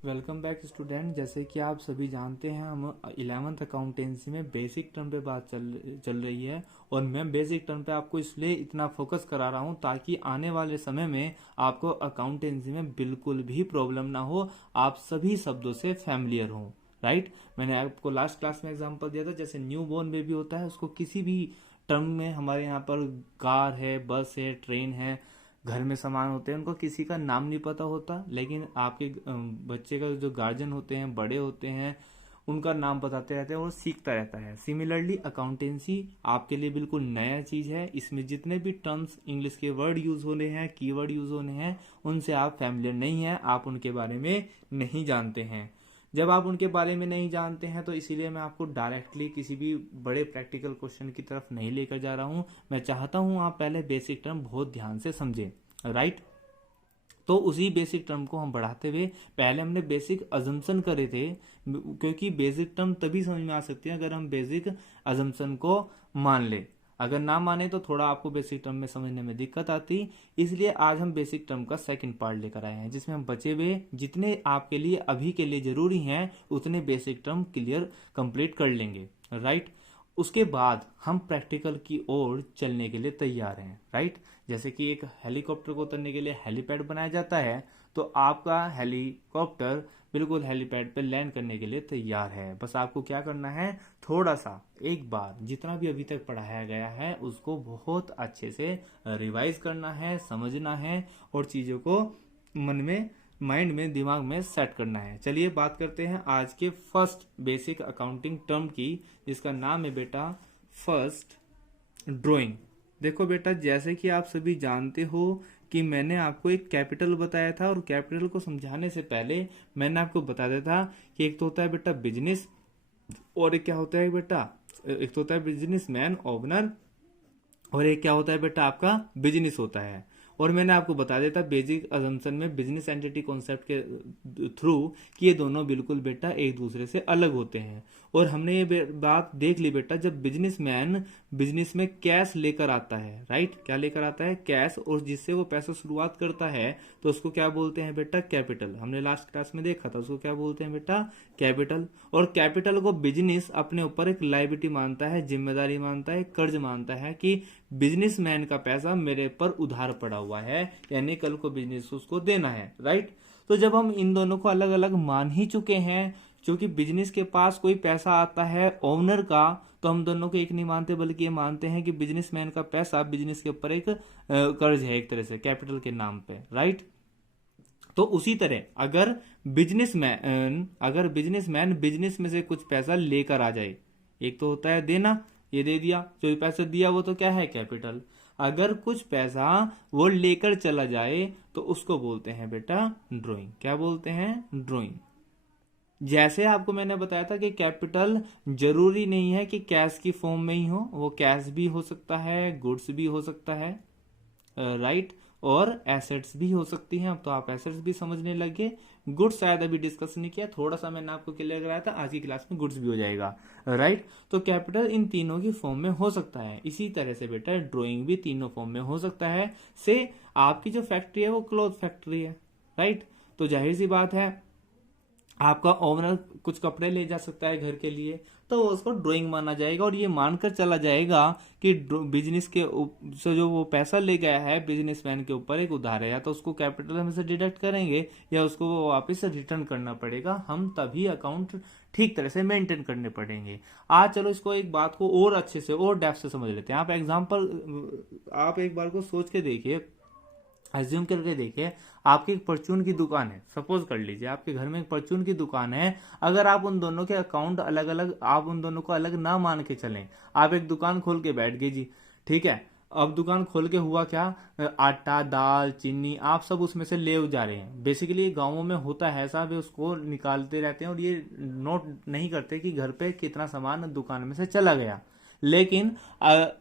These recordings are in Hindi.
Welcome back student. जैसे कि आप सभी जानते हैं, हम 11th अकाउंटेंसी में बेसिक टर्म पे बात चल रही है। और मैं बेसिक टर्म पे आपको इसलिए इतना फोकस करा रहा हूँ ताकि आने वाले समय में आपको अकाउंटेंसी में बिल्कुल भी प्रॉब्लम ना हो, आप सभी शब्दों से फैमिलियर हो। राइट। मैंने आपको लास्ट क्लास में एग्जांपल दिया था, जैसे न्यू बोर्न बेबी होता है, उसको किसी भी टर्म में हमारे यहाँ पर कार है, बस है, ट्रेन है, घर में सामान होते हैं, उनको किसी का नाम नहीं पता होता, लेकिन आपके बच्चे का जो गार्जियन होते हैं, बड़े होते हैं, उनका नाम बताते रहते हैं और सीखता रहता है। सिमिलरली अकाउंटेंसी आपके लिए बिल्कुल नया चीज है। इसमें जितने भी टर्म्स इंग्लिश के वर्ड यूज होने हैं, कीवर्ड यूज होने हैं, उनसे आप फैमिलियर नहीं हैं, आप उनके बारे में नहीं जानते हैं। जब आप उनके बारे में नहीं जानते हैं तो इसीलिए मैं आपको डायरेक्टली किसी भी बड़े प्रैक्टिकल क्वेश्चन की तरफ नहीं लेकर जा रहा हूं। मैं चाहता हूं आप पहले बेसिक टर्म बहुत ध्यान से समझें। राइट। तो उसी बेसिक टर्म को हम बढ़ाते हुए पहले हमने बेसिक अजम्पशन करे थे, क्योंकि बेसिक टर्म तभी समझ में आ सकती है अगर हम बेसिक अजम्पशन को मान ले। अगर ना माने तो थोड़ा आपको बेसिक टर्म में समझने में दिक्कत आती। इसलिए आज हम बेसिक टर्म का सेकंड पार्ट लेकर आए हैं, जिसमें हम बचे हुए जितने आपके लिए अभी के लिए जरूरी हैं उतने बेसिक टर्म क्लियर कंप्लीट कर लेंगे। राइट। उसके बाद हम प्रैक्टिकल की ओर चलने के लिए तैयार हैं। राइट। जैसे कि एक हेलीकॉप्टर को उतरने के लिए हेलीपैड बनाया जाता है, तो आपका हेलीकॉप्टर बिल्कुल हेलीपैड पे लैंड करने के लिए तैयार है। बस आपको क्या करना है, थोड़ा सा एक बार जितना भी अभी तक पढ़ाया गया है उसको बहुत अच्छे से रिवाइज करना है, समझना है और चीजों को मन में, माइंड में, दिमाग में सेट करना है। चलिए बात करते हैं आज के फर्स्ट बेसिक अकाउंटिंग टर्म की, जिसका नाम है बेटा फर्स्ट ड्राइंग। देखो बेटा, जैसे कि आप सभी जानते हो कि मैंने आपको एक कैपिटल बताया था, और कैपिटल को समझाने से पहले मैंने आपको बता दिया था कि एक तो होता है बेटा बिजनेस, और एक क्या होता है बेटा, एक तो होता है बिजनेस मैन, ओनर, और एक क्या होता है बेटा आपका बिजनेस होता है। और मैंने आपको बता दिया था बेसिक अजम्पशन में बिजनेस एंटिटी कॉन्सेप्ट के थ्रू कि ये दोनों बिल्कुल बेटा एक दूसरे से अलग होते हैं। और हमने ये बात देख ली बेटा, जब बिजनेसमैन बिजनेस में कैश लेकर आता है, राइट, क्या लेकर आता है, कैश, और जिससे वो पैसा शुरुआत करता है तो उसको क्या बोलते हैं बेटा, कैपिटल। हमने लास्ट क्लास में देखा था, उसको क्या बोलते हैं बेटा, कैपिटल। और कैपिटल को बिजनेस अपने ऊपर एक लाइबिलिटी मानता है, जिम्मेदारी मानता है, कर्ज मानता है कि बिजनेसमैन का पैसा मेरे पर उधार पड़ा हुआ है, यानी कल को बिजनेस उसको देना है। राइट। तो जब हम इन दोनों को अलग अलग मान ही चुके हैं, क्योंकि बिजनेस के पास कोई पैसा आता है ओनर का, तो हम दोनों को एक नहीं मानते, बल्कि ये मानते हैं कि बिजनेसमैन का पैसा बिजनेस के ऊपर एक कर्ज है, एक तरह से कैपिटल के नाम पे। राइट। तो उसी तरह अगर बिजनेसमैन बिजनेस में से कुछ पैसा लेकर आ जाए, एक तो होता है देना, ये दे दिया, जो भी पैसा दिया वो तो क्या है, कैपिटल। अगर कुछ पैसा वो लेकर चला जाए तो उसको बोलते हैं बेटा ड्राइंग। क्या बोलते हैं, ड्राइंग। जैसे आपको मैंने बताया था कि कैपिटल जरूरी नहीं है कि कैश की फॉर्म में ही हो, वो कैश भी हो सकता है, गुड्स भी हो सकता है, राइट, और एसेट्स भी हो सकती हैं। अब तो आप एसेट्स भी समझने लगे। गुड्स शायद अभी डिस्कस नहीं किया, थोड़ा सा मैंने आपको क्लियर कराया था, आज की क्लास में गुड्स भी हो जाएगा। राइट। तो कैपिटल इन तीनों की फॉर्म में हो सकता है। इसी तरह से बेटा ड्राइंग भी तीनों फॉर्म में हो सकता है। से आपकी जो फैक्ट्री है वो क्लॉथ फैक्ट्री है। राइट। तो जाहिर सी बात है, आपका ओनर कुछ कपड़े ले जा सकता है घर के लिए, तो उसको ड्राइंग माना जाएगा, और ये मानकर चला जाएगा कि बिजनेस के से जो वो पैसा ले गया है बिजनेसमैन के ऊपर एक उधार है, या तो उसको कैपिटल में से डिडक्ट करेंगे या उसको वो वापस रिटर्न करना पड़ेगा। हम तभी अकाउंट ठीक तरह से मेंटेन करने पड़ेंगे। आज चलो इसको एक बात को और अच्छे से और डेप्थ से समझ लेते हैं। आप एक बार को सोच के देखिए, एज्यूम करके देखिए, आपकी एक परचून की दुकान है। सपोज कर लीजिए आपके घर में एक परचून की दुकान है। अगर आप उन दोनों के अकाउंट अलग अलग, आप उन दोनों को अलग ना मान के चलें, आप एक दुकान खोल के बैठ गए जी, ठीक है। अब दुकान खोल के हुआ क्या, आटा, दाल, चीनी, आप सब उसमें से ले जा रहे हैं। बेसिकली गांवों में होता है ऐसा, वे उसको निकालते रहते हैं और ये नोट नहीं करते कि घर पे कितना सामान दुकान में से चला गया। लेकिन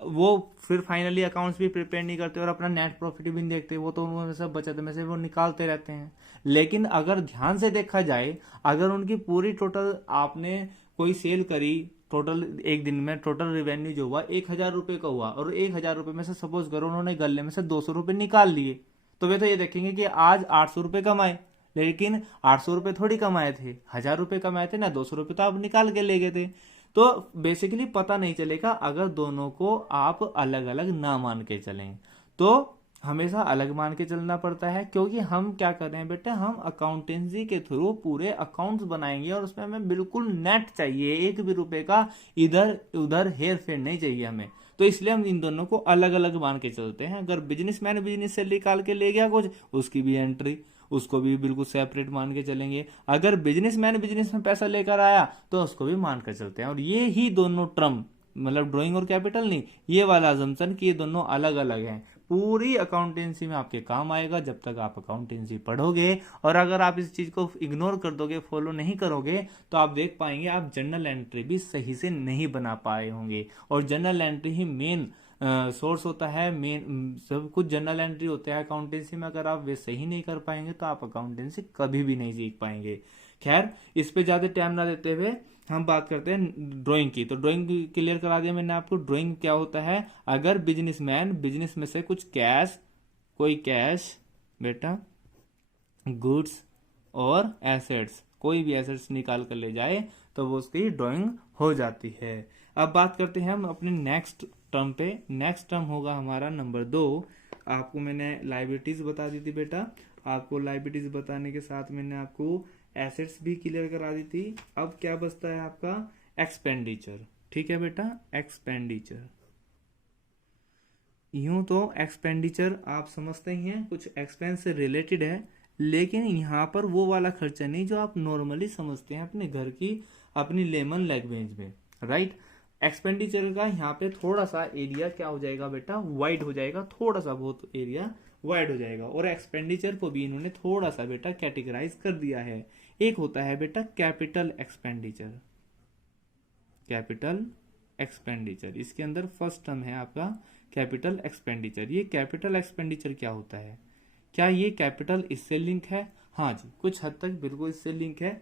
वो फिर फाइनली अकाउंट्स भी प्रिपेयर नहीं करते और अपना नेट प्रॉफिट भी नहीं देखते, वो तो उनमें से बचत में से वो निकालते रहते हैं। लेकिन अगर ध्यान से देखा जाए, अगर उनकी पूरी टोटल आपने कोई सेल करी, टोटल एक दिन में टोटल रेवेन्यू जो हुआ 1,000 रुपए का हुआ, और 1,000 रुपए में से सपोज करो उन्होंने गले में से 200 रुपए निकाल लिए, तो वे तो ये देखेंगे कि आज 800 रुपए कमाए, लेकिन 800 रुपये थोड़ी कमाए थे, 1000 रुपये कमाए थे ना, 200 रुपये तो आप निकाल के ले गए थे। तो बेसिकली पता नहीं चलेगा अगर दोनों को आप अलग अलग ना मान के चलें। तो हमेशा अलग मान के चलना पड़ता है, क्योंकि हम क्या कर रहे हैं बेटा, हम अकाउंटेंसी के थ्रू पूरे अकाउंट्स बनाएंगे और उसमें हमें बिल्कुल नेट चाहिए, एक भी रुपए का इधर उधर हेर फेर नहीं चाहिए हमें। तो इसलिए हम इन दोनों को अलग अलग मान के चलते हैं। अगर बिजनेसमैन बिजनेस से निकाल के ले गया कुछ, उसकी भी एंट्री, उसको भी बिल्कुल सेपरेट मान के चलेंगे। अगर बिजनेसमैन बिजनेस में पैसा लेकर आया तो उसको भी मान कर चलते हैं। और ये ही दोनों टर्म, मतलब ड्राइंग और कैपिटल नहीं, ये वाला अजम्पशन कि ये दोनों अलग अलग हैं, पूरी अकाउंटेंसी में आपके काम आएगा जब तक आप अकाउंटेंसी पढ़ोगे। और अगर आप इस चीज को इग्नोर कर दोगे, फॉलो नहीं करोगे, तो आप देख पाएंगे आप जर्नल एंट्री भी सही से नहीं बना पाए होंगे। और जर्नल एंट्री ही मेन सोर्स होता है, मेन सब कुछ जर्नल एंट्री होता है अकाउंटेंसी में। अगर आप वे सही नहीं कर पाएंगे तो आप अकाउंटेंसी कभी भी नहीं सीख पाएंगे। खैर, इस पे ज्यादा टाइम ना देते हुए हम बात करते हैं ड्राइंग की। तो ड्राइंग क्लियर करा दिया मैंने आपको। ड्राइंग क्या होता है, अगर बिजनेसमैन बिजनेस में से कुछ कैश, कोई कैश बेटा, गुड्स और एसेट्स, कोई भी एसेट्स निकाल कर ले जाए तो वो उसकी ड्राइंग हो जाती है। अब बात करते हैं हम अपने नेक्स्ट टर्म पे। नेक्स्ट टर्म होगा हमारा नंबर 2। आपको मैंने लाइबिलिटीज बता दी थी बेटा, आपको लाइबिलिटीज बताने के साथ मैंने आपको एसेट्स भी क्लियर करा दी थी। अब क्या बचता है आपका, एक्सपेंडिचर। ठीक है बेटा, एक्सपेंडिचर। यूं तो एक्सपेंडिचर आप समझते ही हैं, कुछ एक्सपेंस से रिलेटेड है, लेकिन यहाँ पर वो वाला खर्चा नहीं जो आप नॉर्मली समझते हैं अपने घर की, अपनी लेमन लैंग्वेज में, राइट। एक्सपेंडिचर का यहाँ पे थोड़ा सा एरिया क्या हो जाएगा बेटा, वाइड हो जाएगा, थोड़ा सा बहुत एरिया वाइड हो जाएगा। और एक्सपेंडिचर को भी इन्होंने थोड़ा सा बेटा कैटेगराइज कर दिया है। एक होता है बेटा कैपिटल एक्सपेंडिचर, कैपिटल एक्सपेंडिचर, इसके अंदर फर्स्ट टर्म है आपका कैपिटल एक्सपेंडिचर। ये कैपिटल एक्सपेंडिचर क्या होता है, क्या ये कैपिटल इससे लिंक है? हाँ जी, कुछ हद तक बिल्कुल इससे लिंक है,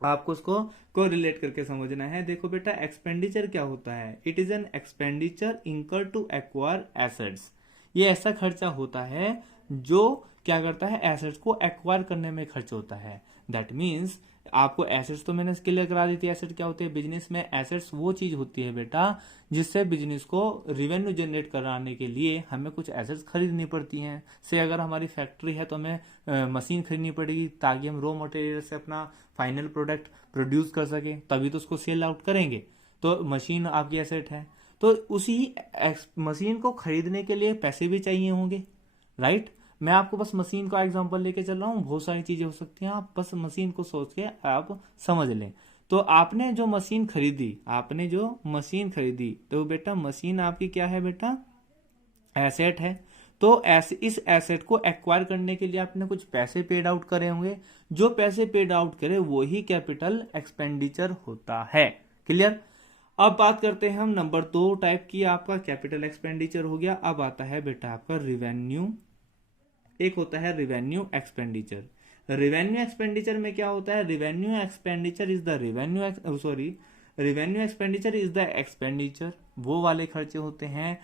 आपको उसको को रिलेट करके समझना है। देखो बेटा, एक्सपेंडिचर क्या होता है, इट इज एन एक्सपेंडिचर इनकर टू एक्वायर एसेट्स। ये ऐसा खर्चा होता है जो क्या करता है, एसेट्स को एक्वायर करने में खर्च होता है। दैट मीन्स आपको एसेट्स तो मैंने क्लियर करा दी थी, एसेट क्या होते हैं बिजनेस में। एसेट्स वो चीज होती है बेटा जिससे बिजनेस को रिवेन्यू जनरेट कराने के लिए हमें कुछ एसेट्स खरीदनी पड़ती हैं। से अगर हमारी फैक्ट्री है तो हमें मशीन खरीदनी पड़ेगी ताकि हम रॉ मटेरियल से अपना फाइनल प्रोडक्ट प्रोड्यूस कर सके, तभी तो उसको सेल आउट करेंगे। तो मशीन आपकी एसेट है, तो उसी मशीन को खरीदने के लिए पैसे भी चाहिए होंगे, राइट। मैं आपको बस मशीन का एग्जांपल लेके चल रहा हूँ, बहुत सारी चीजें हो सकती हैं, आप बस मशीन को सोच के आप समझ लें। तो आपने जो मशीन खरीदी, आपने जो मशीन खरीदी, तो बेटा मशीन आपकी क्या है बेटा, एसेट है। तो इस एसेट को एक्वायर करने के लिए आपने कुछ पैसे पेड आउट करे होंगे, जो पैसे पेड आउट करे वो ही कैपिटल एक्सपेंडिचर होता है। क्लियर। अब बात करते हैं हम नंबर 2 टाइप की, आपका कैपिटल एक्सपेंडिचर हो गया। अब आता है बेटा आपका रिवेन्यू। एक होता है रिवेन्यू एक्सपेंडिचर। रिवेन्यू एक्सपेंडिचर में क्या होता है, revenue expenditure is the revenue expenditure is the expenditure, वो वाले खर्चे होते हैं।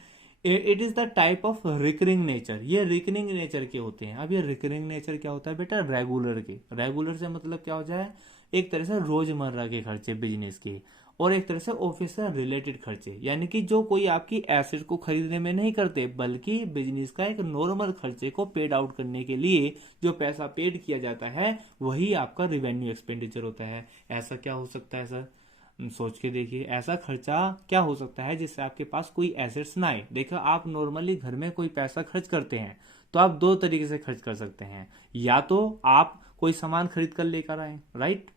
It is the type of recurring nature, ये रिकरिंग नेचर के होते हैं। अब ये रिकरिंग नेचर क्या होता है बेटा, रेगुलर के। रेगुलर से मतलब क्या हो जाए, एक तरह से रोजमर्रा के खर्चे बिजनेस के, और एक तरह से ऑफिस से रिलेटेड खर्चे, यानी कि जो कोई आपकी एसेट को खरीदने में नहीं करते, बल्कि बिजनेस का एक नॉर्मल खर्चे को पेड आउट करने के लिए जो पैसा पेड किया जाता है वही आपका रिवेन्यू एक्सपेंडिचर होता है। ऐसा क्या हो सकता है सर, सोच के देखिए, ऐसा खर्चा क्या हो सकता है जिससे आपके पास कोई एसेट्स ना आए। देखो, आप नॉर्मली घर में कोई पैसा खर्च करते हैं तो आप 2 तरीके से खर्च कर सकते हैं। या तो आप कोई सामान खरीद कर लेकर आए, राइट,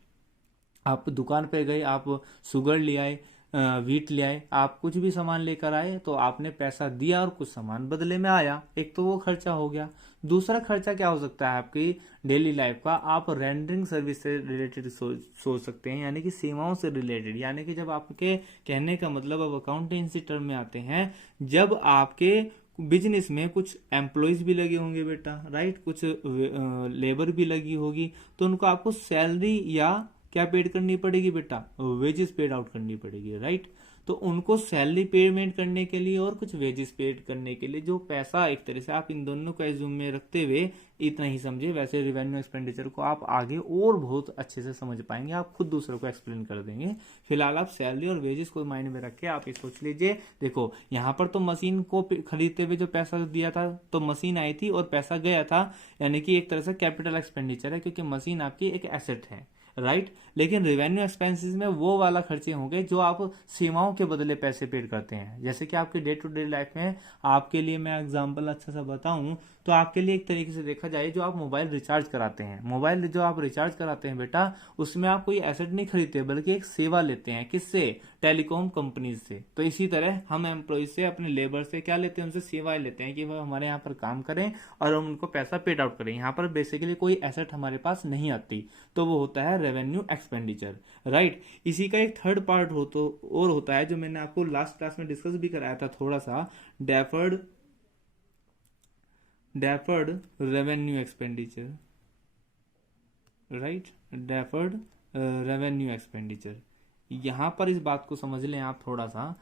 आप दुकान पे गए, आप शुगर ले आए, व्हीट ले आए, आप कुछ भी सामान लेकर आए तो आपने पैसा दिया और कुछ सामान बदले में आया, एक तो वो खर्चा हो गया। दूसरा खर्चा क्या हो सकता है आपकी डेली लाइफ का, आप रेंडरिंग सर्विस से रिलेटेड सोच सकते हैं, यानी कि सेवाओं से रिलेटेड। यानी कि जब आपके कहने का मतलब अब अकाउंटेंसी टर्म में आते हैं, जब आपके बिजनेस में कुछ एम्प्लॉयज भी लगे होंगे बेटा, राइट, कुछ लेबर भी लगी होगी, तो उनको आपको सैलरी या क्या पेड करनी पड़ेगी बेटा, वेजेस पेड आउट करनी पड़ेगी, राइट। तो उनको सैलरी पेमेंट करने के लिए और कुछ वेजेस पेड करने के लिए जो पैसा, एक तरह से आप इन दोनों को एज्यूम में रखते हुए इतना ही समझे। वैसे रिवेन्यू एक्सपेंडिचर को आप आगे और बहुत अच्छे से समझ पाएंगे, आप खुद दूसरों को एक्सप्लेन कर देंगे। फिलहाल आप सैलरी और वेजेस को माइंड में रख के आप ये सोच लीजिए। देखो यहाँ पर तो मशीन को खरीदते हुए जो पैसा दिया था, तो मशीन आई थी और पैसा गया था, यानी कि एक तरह से कैपिटल एक्सपेंडिचर है, क्योंकि मशीन आपकी एक एसेट है, राइट। लेकिन रिवेन्यू एक्सपेंसेस में वो वाला खर्चे होंगे जो आप सेवाओं के बदले पैसे पेड करते हैं। जैसे कि आपके डे टू डे लाइफ में, आपके लिए मैं एग्जांपल अच्छा सा बताऊं तो आपके लिए एक तरीके से देखा जाए, जो आप मोबाइल रिचार्ज कराते हैं, मोबाइल जो आप रिचार्ज कराते हैं बेटा, उसमें आप कोई एसेट नहीं खरीदते बल्कि एक सेवा लेते हैं। किससे? टेलीकॉम कंपनीज से। तो इसी तरह हम एम्प्लॉय से, अपने लेबर से क्या लेते हैं? उनसे सेवाएं लेते हैं कि वह हमारे यहाँ पर काम करें और हम उनको पैसा पेड आउट करें। यहाँ पर बेसिकली कोई एसेट हमारे पास नहीं आती, तो वो होता है रेवेन्यू एक्सपेंडिचर, राइट। इसी का एक थर्ड पार्ट और होता है, जो मैंने आपको लास्ट क्लास में डिस्कस भी कराया था थोड़ा सा, deferred revenue expenditure, right, deferred revenue expenditure. यहां पर इस बात को समझ लें, आप थोड़ा सा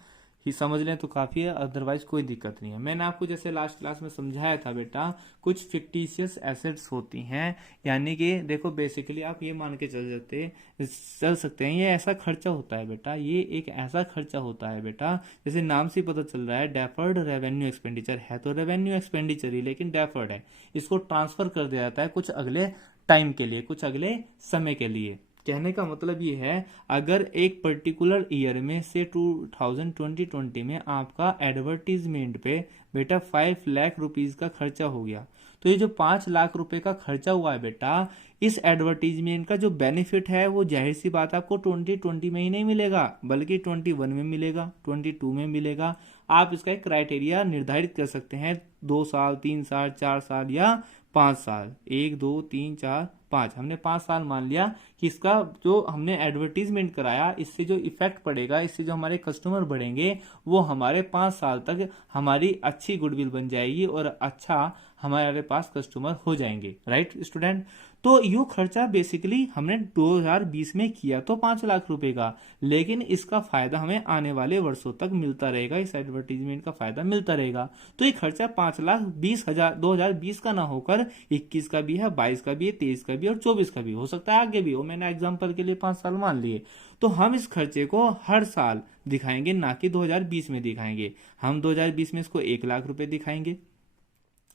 ही समझ लें तो काफी है, अदरवाइज कोई दिक्कत नहीं है। मैंने आपको जैसे लास्ट क्लास में समझाया था बेटा, कुछ फिक्टिशियस एसेट्स होती हैं, यानी कि देखो बेसिकली आप ये मान के चल सकते हैं, ये ऐसा खर्चा होता है बेटा, ये एक ऐसा खर्चा होता है बेटा, जैसे नाम से पता चल रहा है डेफर्ड रेवेन्यू एक्सपेंडिचर है, तो रेवेन्यू एक्सपेंडिचर ही लेकिन डेफर्ड है। इसको ट्रांसफर कर दिया जाता है कुछ अगले टाइम के लिए, कुछ अगले समय के लिए। कहने का मतलब ये है, अगर एक पर्टिकुलर ईयर में से 2020 में आपका एडवर्टीजमेंट पे बेटा 5 लाख रुपीज का खर्चा हो गया, तो ये जो 5 लाख रुपए का खर्चा हुआ है बेटा, इस एडवर्टीजमेंट का जो बेनिफिट है वो जाहिर सी बात आपको 2020 में ही नहीं मिलेगा, बल्कि 21 में मिलेगा, 22 में मिलेगा। आप इसका एक क्राइटेरिया निर्धारित कर सकते हैं, 2 साल, 3 साल, 4 साल या 5 साल, 1 2 3 4 5, हमने 5 साल मान लिया कि इसका जो हमने एडवर्टीजमेंट कराया, इससे जो इफेक्ट पड़ेगा, इससे जो हमारे कस्टमर बढ़ेंगे, वो हमारे 5 साल तक हमारी अच्छी गुडविल बन जाएगी और अच्छा हमारे पास कस्टमर हो जाएंगे, राइट स्टूडेंट। तो यो खर्चा बेसिकली हमने 2020 में किया तो 5 लाख रुपए का, लेकिन इसका फायदा हमें आने वाले वर्षों तक मिलता रहेगा, इस एडवर्टीजमेंट का फायदा मिलता रहेगा। तो ये खर्चा 5,20,000 2020 का ना होकर 21 का भी है, 22 का भी है, 23 का भी और 24 का भी हो सकता है, आगे भी हो। मैंने एग्जाम्पल के लिए 5 साल मान लिए। तो हम इस खर्चे को हर साल दिखाएंगे, ना कि 2020 में दिखाएंगे। हम 2020 में इसको 1 लाख रुपए दिखाएंगे,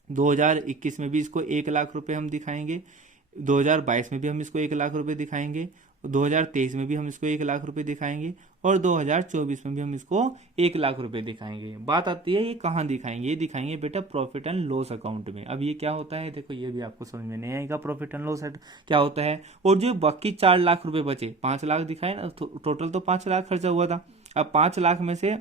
2021 में भी इसको 1 लाख रुपए हम दिखाएंगे, 2022 में भी हम इसको 1 लाख रुपए दिखाएंगे, 2023 में भी हम इसको 1 लाख रुपए दिखाएंगे और 2024 में भी हम इसको 1 लाख रुपए दिखाएंगे। बात आती है ये कहाँ दिखाएंगे? ये दिखाएंगे बेटा प्रॉफिट एंड लॉस अकाउंट में। अब ये क्या होता है, देखो ये भी आपको समझ में नहीं आएगा प्रॉफिट एंड लॉस क्या होता है। और जो बाकी 4 लाख रुपए बचे, 5 लाख दिखाए ना, टोटल तो 5 लाख खर्चा हुआ था। अब 5 लाख में से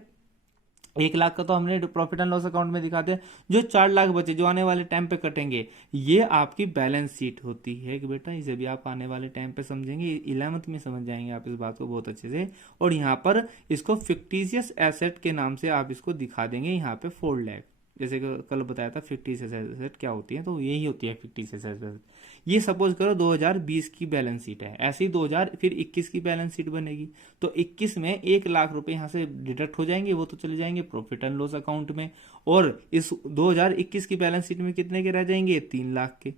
1 लाख का तो हमने प्रॉफिट एंड लॉस अकाउंट में दिखाते हैं, जो 4 लाख बचे जो आने वाले टाइम पे कटेंगे, ये आपकी बैलेंस शीट होती है कि बेटा इसे भी आप आने वाले टाइम पे समझेंगे, 11th में समझ जाएंगे आप इस बात को बहुत अच्छे से। और यहाँ पर इसको फिक्टिशियस एसेट के नाम से आप इसको दिखा देंगे, यहाँ पे 4 लाख, जैसे कल बताया था फिक्टिशियस एसेट क्या होती है, तो यही होती है फिक्टिशियस एसेट। ये सपोज करो 2020 की बैलेंस शीट है, ऐसे ही 2021 की बैलेंस शीट बनेगी, तो 21 में 1 लाख रुपए यहाँ से डिडक्ट हो जाएंगे, वो तो चले जाएंगे प्रॉफिट एंड लॉस अकाउंट में। और इस 2021 की बैलेंस शीट में कितने के रह जाएंगे? 3 लाख के,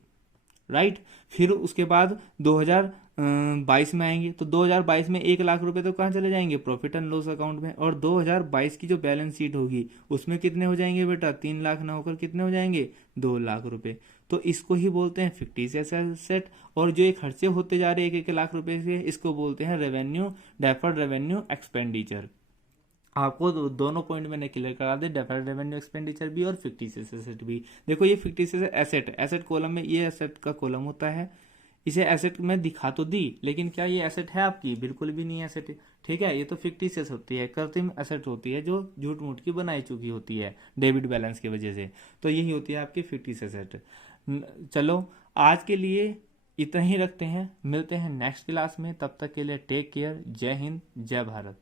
राइट। फिर उसके बाद 2022 में आएंगे, तो 2022 में 1 लाख रुपए तो कहाँ चले जाएंगे? प्रॉफिट एंड लॉस अकाउंट में। और 2022 की जो बैलेंस शीट होगी उसमें कितने हो जाएंगे बेटा? 3 लाख ना होकर कितने हो जाएंगे? 2 लाख रुपए। तो इसको ही बोलते हैं फिक्टिशियस एसेट। और जो ये खर्चे होते जा रहे हैं 1-1 लाख रुपए से, इसको बोलते हैं रेवेन्यू, डेफर्ड रेवेन्यू एक्सपेंडिचर। आपको दोनों पॉइंट मैंने क्लियर करा दे, डेफर्ड रेवेन्यू एक्सपेंडिचर भी और फिक्टिशियस एसेट भी। देखो ये फिक्टिशियस एसेट कॉलम में ये एसेट का कॉलम होता है, इसे एसेट में दिखा तो दी, लेकिन क्या ये एसेट है आपकी? बिल्कुल भी नहीं एसेट, ठीक है। ये तो फिक्टिशियस होती है, कृत्रिम एसेट होती है, जो झूठ मूठ की बनाई चुकी होती है डेबिट बैलेंस की वजह से। तो यही होती है आपकी फिक्टिशियस एसेट। चलो आज के लिए इतना ही रखते हैं, मिलते हैं नेक्स्ट क्लास में, तब तक के लिए टेक केयर, जय हिंद, जय भारत।